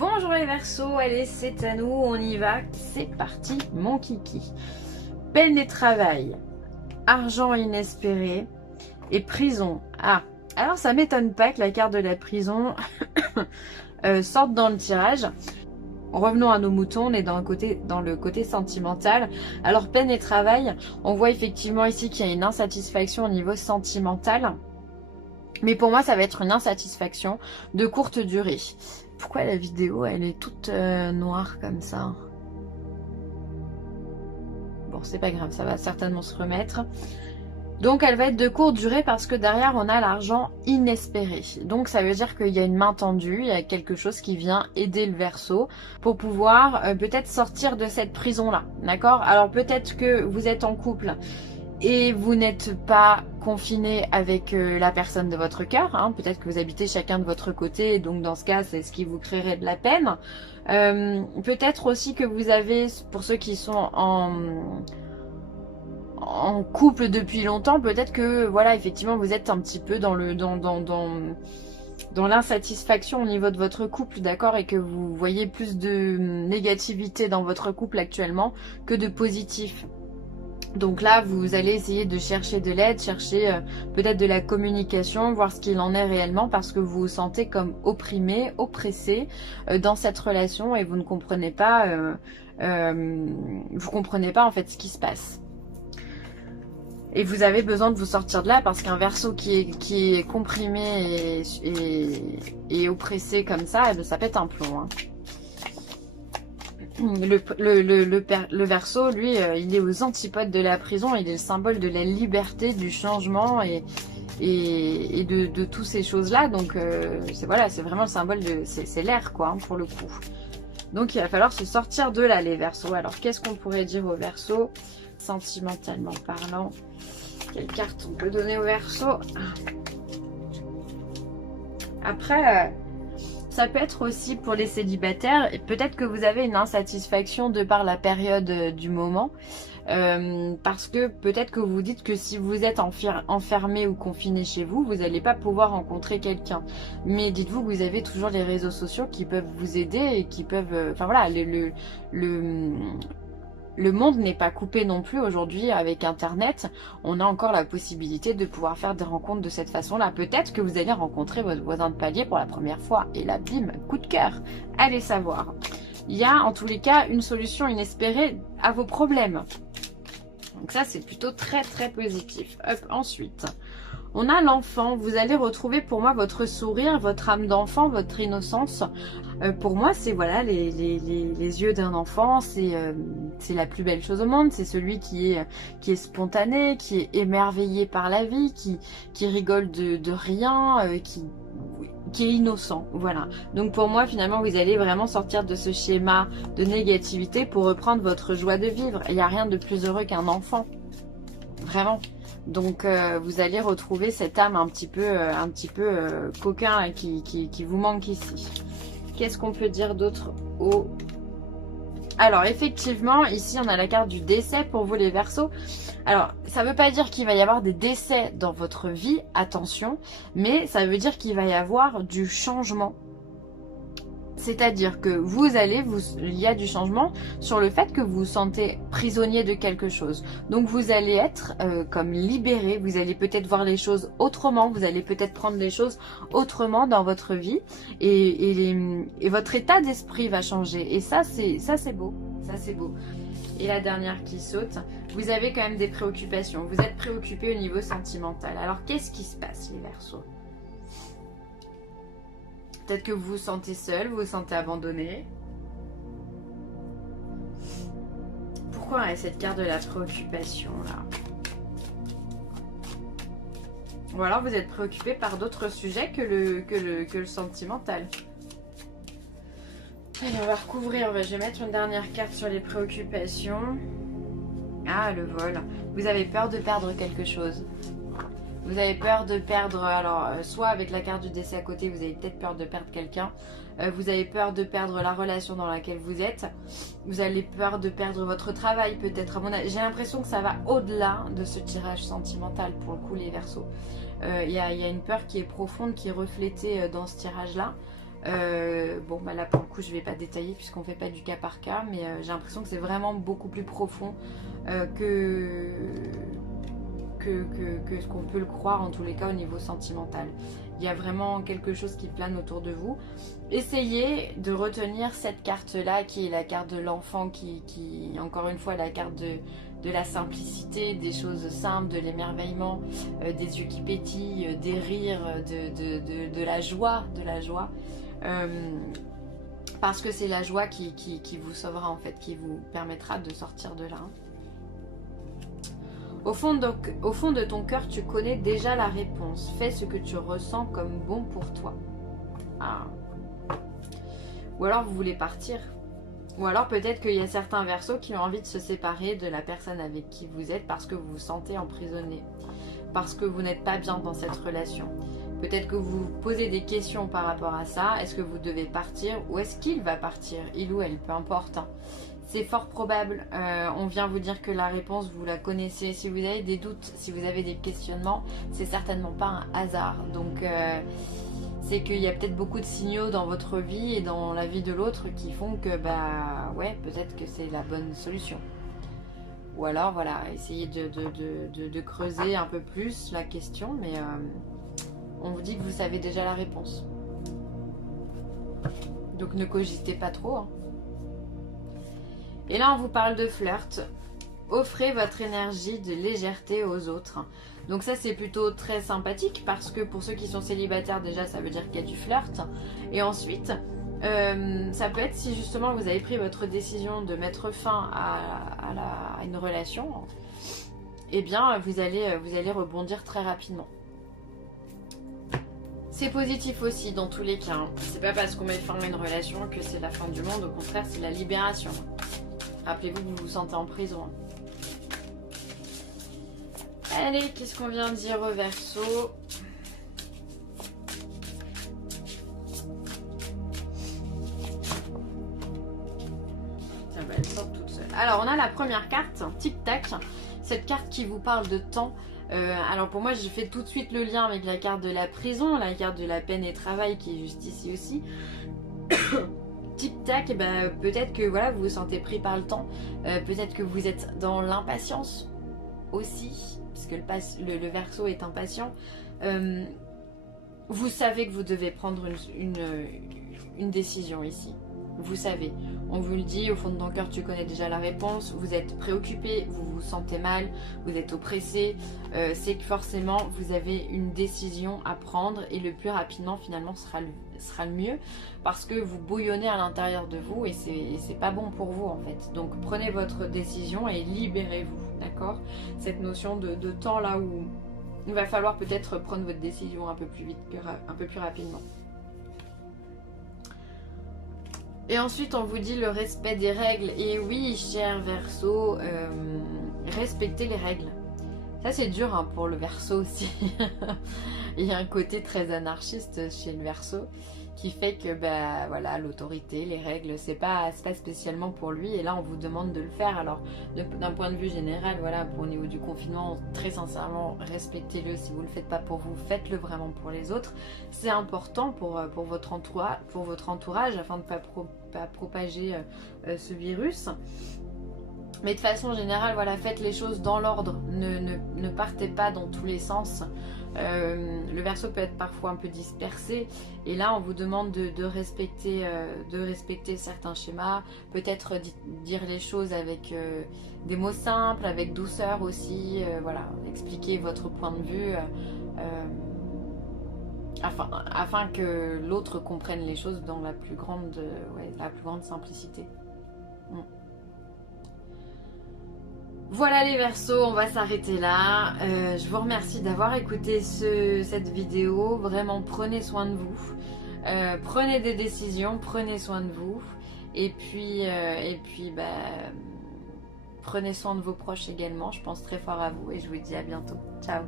Bonjour les Verseaux, allez c'est à nous, on y va, c'est parti mon kiki. Peine et travail, argent inespéré et prison. Ah, alors ça m'étonne pas que la carte de la prison sorte dans le tirage. Revenons à nos moutons, on est dans le côté sentimental. Alors peine et travail, on voit effectivement ici qu'il y a une insatisfaction au niveau sentimental. Mais pour moi ça va être une insatisfaction de courte durée. Pourquoi la vidéo elle est toute noire comme ça? Bon c'est pas grave, ça va certainement se remettre. Donc elle va être de courte durée parce que derrière on a l'argent inespéré. Donc ça veut dire qu'il y a une main tendue, il y a quelque chose qui vient aider le Verseau pour pouvoir peut-être sortir de cette prison là. D'accord? Alors peut-être que vous êtes en couple et vous n'êtes pas confiné avec la personne de votre cœur, hein. Peut-être que vous habitez chacun de votre côté, et donc dans ce cas, c'est ce qui vous créerait de la peine. Peut-être aussi que vous avez, pour ceux qui sont en couple depuis longtemps, peut-être que, voilà, effectivement, vous êtes un petit peu dans l'insatisfaction au niveau de votre couple, d'accord, et que vous voyez plus de négativité dans votre couple actuellement que de positif. Donc là, vous allez essayer de chercher de l'aide, chercher peut-être de la communication, voir ce qu'il en est réellement parce que vous vous sentez comme opprimé, oppressé dans cette relation et vous ne comprenez pas, en fait ce qui se passe. Et vous avez besoin de vous sortir de là parce qu'un Verseau qui est comprimé et oppressé comme ça, ça pète un plomb, hein. Le Verseau, lui, il est aux antipodes de la prison, il est le symbole de la liberté, du changement et de toutes ces choses-là. Donc, c'est vraiment le symbole de... C'est l'air, quoi, hein, pour le coup. Donc, il va falloir se sortir de là, les Verseaux. Alors, qu'est-ce qu'on pourrait dire aux Verseaux, sentimentalement parlant? Quelle carte on peut donner aux Verseaux? Après... ça peut être aussi pour les célibataires, peut-être que vous avez une insatisfaction de par la période du moment, parce que peut-être que vous vous dites que si vous êtes enfermé ou confiné chez vous, vous n'allez pas pouvoir rencontrer quelqu'un. Mais dites-vous que vous avez toujours les réseaux sociaux qui peuvent vous aider et qui peuvent... enfin voilà, le monde n'est pas coupé non plus aujourd'hui avec Internet. On a encore la possibilité de pouvoir faire des rencontres de cette façon-là. Peut-être que vous allez rencontrer votre voisin de palier pour la première fois. Et là, bim, coup de cœur. Allez savoir. Il y a en tous les cas une solution inespérée à vos problèmes. Donc ça, c'est plutôt très très positif. Hop, ensuite... on a l'enfant, vous allez retrouver pour moi votre sourire, votre âme d'enfant, votre innocence. Pour moi, c'est voilà les yeux d'un enfant, c'est la plus belle chose au monde. C'est celui qui est spontané, qui est émerveillé par la vie, qui rigole de rien, qui est innocent. Voilà. Donc pour moi, finalement, vous allez vraiment sortir de ce schéma de négativité pour reprendre votre joie de vivre. Il n'y a rien de plus heureux qu'un enfant. Vraiment. Donc vous allez retrouver cette âme un petit peu coquin là, qui vous manque ici. Qu'est-ce qu'on peut dire d'autre Alors effectivement, ici on a la carte du décès pour vous les Verseaux. Alors ça ne veut pas dire qu'il va y avoir des décès dans votre vie, attention, mais ça veut dire qu'il va y avoir du changement. C'est-à-dire que il y a du changement sur le fait que vous vous sentez prisonnier de quelque chose. Donc vous allez être comme libéré, vous allez peut-être voir les choses autrement, vous allez peut-être prendre les choses autrement dans votre vie et votre état d'esprit va changer. Et ça c'est beau, ça c'est beau. Et la dernière qui saute, vous avez quand même des préoccupations, vous êtes préoccupé au niveau sentimental. Alors qu'est-ce qui se passe les Verseaux? Peut-être que vous vous sentez seul, vous vous sentez abandonné. Pourquoi on a cette carte de la préoccupation là? Ou alors vous êtes préoccupé par d'autres sujets que le sentimental. Allez, on va recouvrir. Je vais mettre une dernière carte sur les préoccupations. Ah, le vol. Vous avez peur de perdre quelque chose. Vous avez peur de perdre, alors soit avec la carte du décès à côté, vous avez peut-être peur de perdre quelqu'un. Vous avez peur de perdre la relation dans laquelle vous êtes. Vous avez peur de perdre votre travail peut-être. J'ai l'impression que ça va au-delà de ce tirage sentimental pour le coup les Verseaux. Il y a une peur qui est profonde, qui est reflétée dans ce tirage-là. Bon, bah là pour le coup je vais pas détailler puisqu'on fait pas du cas par cas, mais j'ai l'impression que c'est vraiment beaucoup plus profond que ce qu'on peut le croire, en tous les cas au niveau sentimental. Il y a vraiment quelque chose qui plane autour de vous. Essayez de retenir cette carte-là, qui est la carte de l'enfant, qui encore une fois, la carte de la simplicité, des choses simples, de l'émerveillement, des yeux qui pétillent, des rires, de la joie, parce que c'est la joie qui vous sauvera en fait, qui vous permettra de sortir de là. Au fond de ton cœur, tu connais déjà la réponse. Fais ce que tu ressens comme bon pour toi. Ah. Ou alors vous voulez partir. Ou alors peut-être qu'il y a certains Verseaux qui ont envie de se séparer de la personne avec qui vous êtes parce que vous vous sentez emprisonné. Parce que vous n'êtes pas bien dans cette relation. Peut-être que vous vous posez des questions par rapport à ça. Est-ce que vous devez partir ou est-ce qu'il va partir? Il ou elle, peu importe. C'est fort probable. On vient vous dire que la réponse, vous la connaissez. Si vous avez des doutes, si vous avez des questionnements, c'est certainement pas un hasard. Donc, c'est qu'il y a peut-être beaucoup de signaux dans votre vie et dans la vie de l'autre qui font que, bah, ouais, peut-être que c'est la bonne solution. Ou alors, voilà, essayez de creuser un peu plus la question, mais on vous dit que vous savez déjà la réponse. Donc, ne cogitez pas trop, hein. Et là, on vous parle de flirt. Offrez votre énergie de légèreté aux autres. Donc ça, c'est plutôt très sympathique parce que pour ceux qui sont célibataires, déjà, ça veut dire qu'il y a du flirt. Et ensuite, ça peut être si justement vous avez pris votre décision de mettre fin à une relation, eh bien, vous allez rebondir très rapidement. C'est positif aussi dans tous les cas. Hein. C'est pas parce qu'on met fin à une relation que c'est la fin du monde. Au contraire, c'est la libération. Rappelez-vous que vous vous sentez en prison. Allez, qu'est-ce qu'on vient de dire au Verseau? Ça va, elle sort toute seule. Alors, on a la première carte, tic-tac. Cette carte qui vous parle de temps. Alors pour moi, j'ai fait tout de suite le lien avec la carte de la prison, la carte de la peine et travail qui est juste ici aussi. Tic-tac, ben, peut-être que voilà, vous vous sentez pris par le temps. Peut-être que vous êtes dans l'impatience aussi, puisque le Verseau est impatient. Vous savez que vous devez prendre une décision ici. Vous savez, on vous le dit, au fond de ton cœur, tu connais déjà la réponse. Vous êtes préoccupé, vous vous sentez mal, vous êtes oppressé. C'est que forcément, vous avez une décision à prendre et le plus rapidement, finalement, sera le mieux parce que vous bouillonnez à l'intérieur de vous et c'est pas bon pour vous, en fait. Donc, prenez votre décision et libérez-vous, d'accord? Cette notion de temps là où il va falloir peut-être prendre votre décision un peu plus vite, un peu plus rapidement. Et ensuite, on vous dit le respect des règles. Et oui, cher Verseau, respectez les règles. Ça, c'est dur hein, pour le Verseau aussi. Il y a un côté très anarchiste chez le Verseau qui fait que bah, voilà, l'autorité, les règles, c'est pas spécialement pour lui. Et là, on vous demande de le faire. Alors, d'un point de vue général, voilà, au niveau du confinement, très sincèrement, respectez-le. Si vous ne le faites pas pour vous, faites-le vraiment pour les autres. C'est important pour votre entourage afin de ne pas propager ce virus. Mais de façon générale, voilà, faites les choses dans l'ordre. Ne partez pas dans tous les sens. Le Verseau peut être parfois un peu dispersé. Et là, on vous demande de respecter certains schémas. Peut-être dire les choses avec des mots simples, avec douceur aussi. Voilà, expliquer votre point de vue. Afin que l'autre comprenne les choses dans la plus grande simplicité. Voilà les Verseaux, on va s'arrêter là. Je vous remercie d'avoir écouté cette vidéo. Vraiment, prenez soin de vous. Prenez des décisions, prenez soin de vous. Et puis prenez soin de vos proches également. Je pense très fort à vous et je vous dis à bientôt. Ciao.